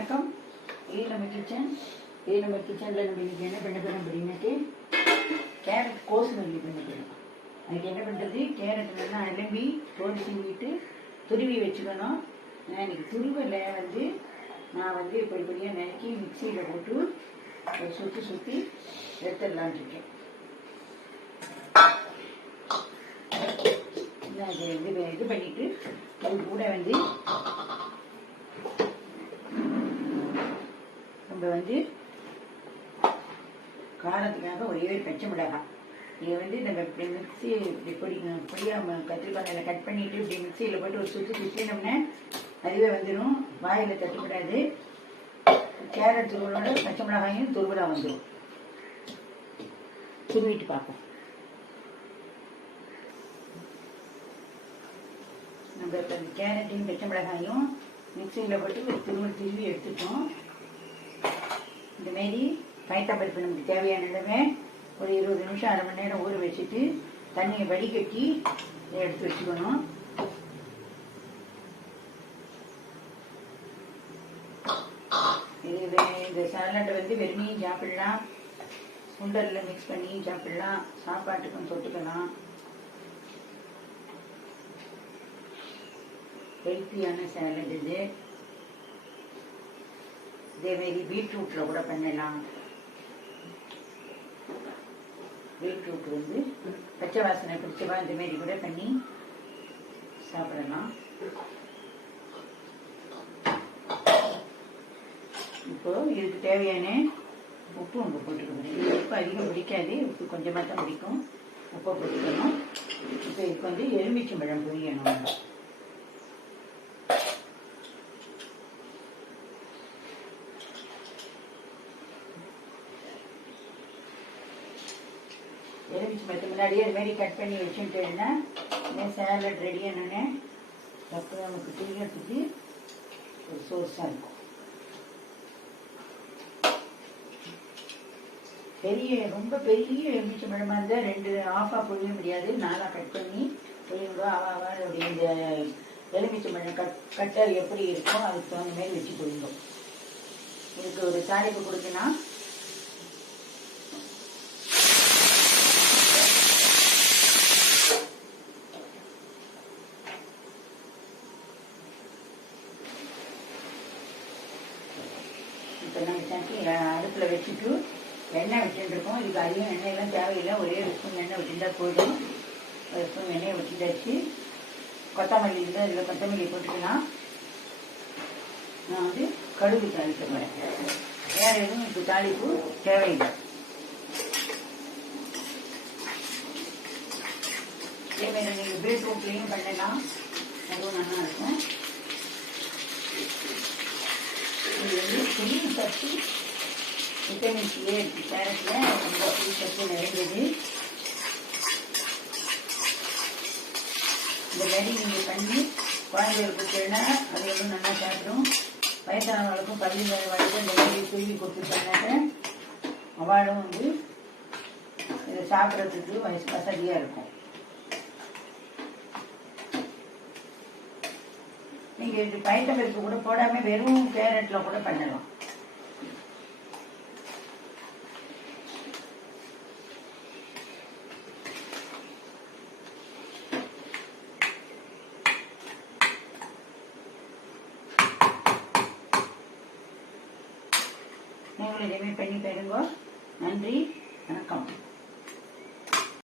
வணக்கம். இது நம்ம கிச்சன் இது நம்ம கிச்சனில் நம்ம இன்னைக்கு என்ன பண்ண போகிறோம் அப்படின்னாக்கி கேரட் கோசுமல்லி பண்ண போகிறோம் அதுக்கு என்ன பண்ணுறது கேரட் நல்லா அலம்பி தோல் சீவிட்டு துருவி வச்சுக்கணும். நான் இன்றைக்கி துருவலை வந்து நான் வந்து இப்படி இப்படியாக நறுக்கி மிக்சியில் போட்டு சுற்றி சுற்றி எடுத்துடலான்ட்டு இருக்கேன். இது இது பண்ணிவிட்டு அது கூட வந்து நம்ம வந்து காரத்துக்காக ஒரே பச்சை மிளகாய் இதை வந்து நம்ம இப்படி மிக்சி இப்படி பொடி பொடியாக கத்திரிக்காயில் கட் பண்ணிவிட்டு இப்படி மிக்சியில் போட்டு ஒரு சுற்றி சுற்றினோம்னா அதுவே வந்துடும் வாயில் தட்டுப்படாது கேரட் துருவலோட பச்சை மிளகாயும் துருவலாக வந்துடும் துருவிட்டு பார்ப்போம். நம்ம இப்போ கேரட்டையும் பச்சை மிளகாயும் மிக்சியில் போட்டு ஒரு திருவள் திருவி எடுத்துட்டோம். இந்த மாரி பயத்தப்பருப்பு நமக்கு தேவையான ஒரு இருபது நிமிஷம் அரை மணி நேரம் ஊற வச்சுட்டு தண்ணியை வடிகட்டி எடுத்து வச்சுக்கணும். இது இந்த சாலடை வந்து வெறுமையும் சாப்பிடலாம். சுண்டலில் மிக்ஸ் பண்ணி சாப்பிடலாம். சாப்பாட்டுக்கும் தொட்டுக்கலாம். ஹெல்த்தியான சேலட் இது. இதேமாரி பீட்ரூட்டில் கூட பண்ணலாம். பீட்ரூட் வந்து பச்சை வாசனை பிடிச்சவா இந்த மாரி கூட பண்ணி சாப்பிடலாம். இப்போ இதுக்கு தேவையான உப்பு உங்க போட்டுக்கணும். இது உப்பு அதிகம் பிடிக்காது உப்பு கொஞ்சமாக தான் பிடிக்கும். உப்பை போட்டுக்கணும். இப்போ இதுக்கு வந்து எலுமிச்சம்பழம் புரியணும் நம்ம. எலுமிச்சு பத்து முன்னாடியே இது மாதிரி கட் பண்ணி வச்சுட்டேன்னா இன்னும் சேலட் ரெடி ஆனோடனே அப்புறம் நமக்கு திங்கிறதுக்கு ஒரு சோர்ஸாக இருக்கும். பெரிய ரொம்ப பெரிய எலுமிச்சை பழமாக இருந்தால் ரெண்டு ஆஃபாக புழிய முடியாது. நாலாக கட் பண்ணி புழியுங்க அவ இந்த எலுமிச்சை பழம் கட் கட்டர் எப்படி இருக்கோ அதுக்கு தகுந்த மாதிரி வச்சு புழியும் இதுக்கு ஒரு தாளிப்பு கொடுத்தனா இப்போ வச்சாச்சு. அடுப்பில் வச்சுட்டு எண்ணெய் வச்சுட்டுருக்கோம். இதுக்கு அதிகம் எண்ணெயெல்லாம் தேவையில்லை. ஒரே ஒரு ஸ்பூன் எண்ணெய் வச்சுருந்தா போதும். ஒரு ஸ்பூன் எண்ணெயை வச்சுட்டாச்சு. கொத்தமல்லி இருந்தால் இதில் கொத்தமல்லி போட்டுக்கலாம். நான் வந்து கடுகு தாளிக்க போகிறேன் வேறு எதுவும் இப்போ தாளிப்பு தேவையில்லை. இதேமாரி நீங்கள் பீட்ரூட்லேயும் பண்ணலாம். அதுவும் நல்லா இருக்கும் இது வந்து புளி சத்து விட்டமின் சி இருக்கு கேரட்டில் ரொம்ப புளி சத்து நிறைந்தது இந்த மாதிரி நீங்கள் பண்ணி குழந்தைகளுக்கு கொடுத்தீங்கன்னா அது எவ்வளோ நல்லா சாப்பிடும் வயசானவங்களுக்கும் பள்ளி வாழ்க்கை இந்த மாதிரி தூவி கொடுத்துட்டாங்க அவளும் வந்து இதை சாப்பிட்றதுக்கு வயசு வசதியாக இருக்கும் நீங்கள் இது பயத்தம்பருப்பு கூட போடாமல் வெறும் கேரட்டில் கூட பண்ணலாம். நீங்களும் இதேமாதிரி பண்ணி பாருங்க நன்றி வணக்கம்.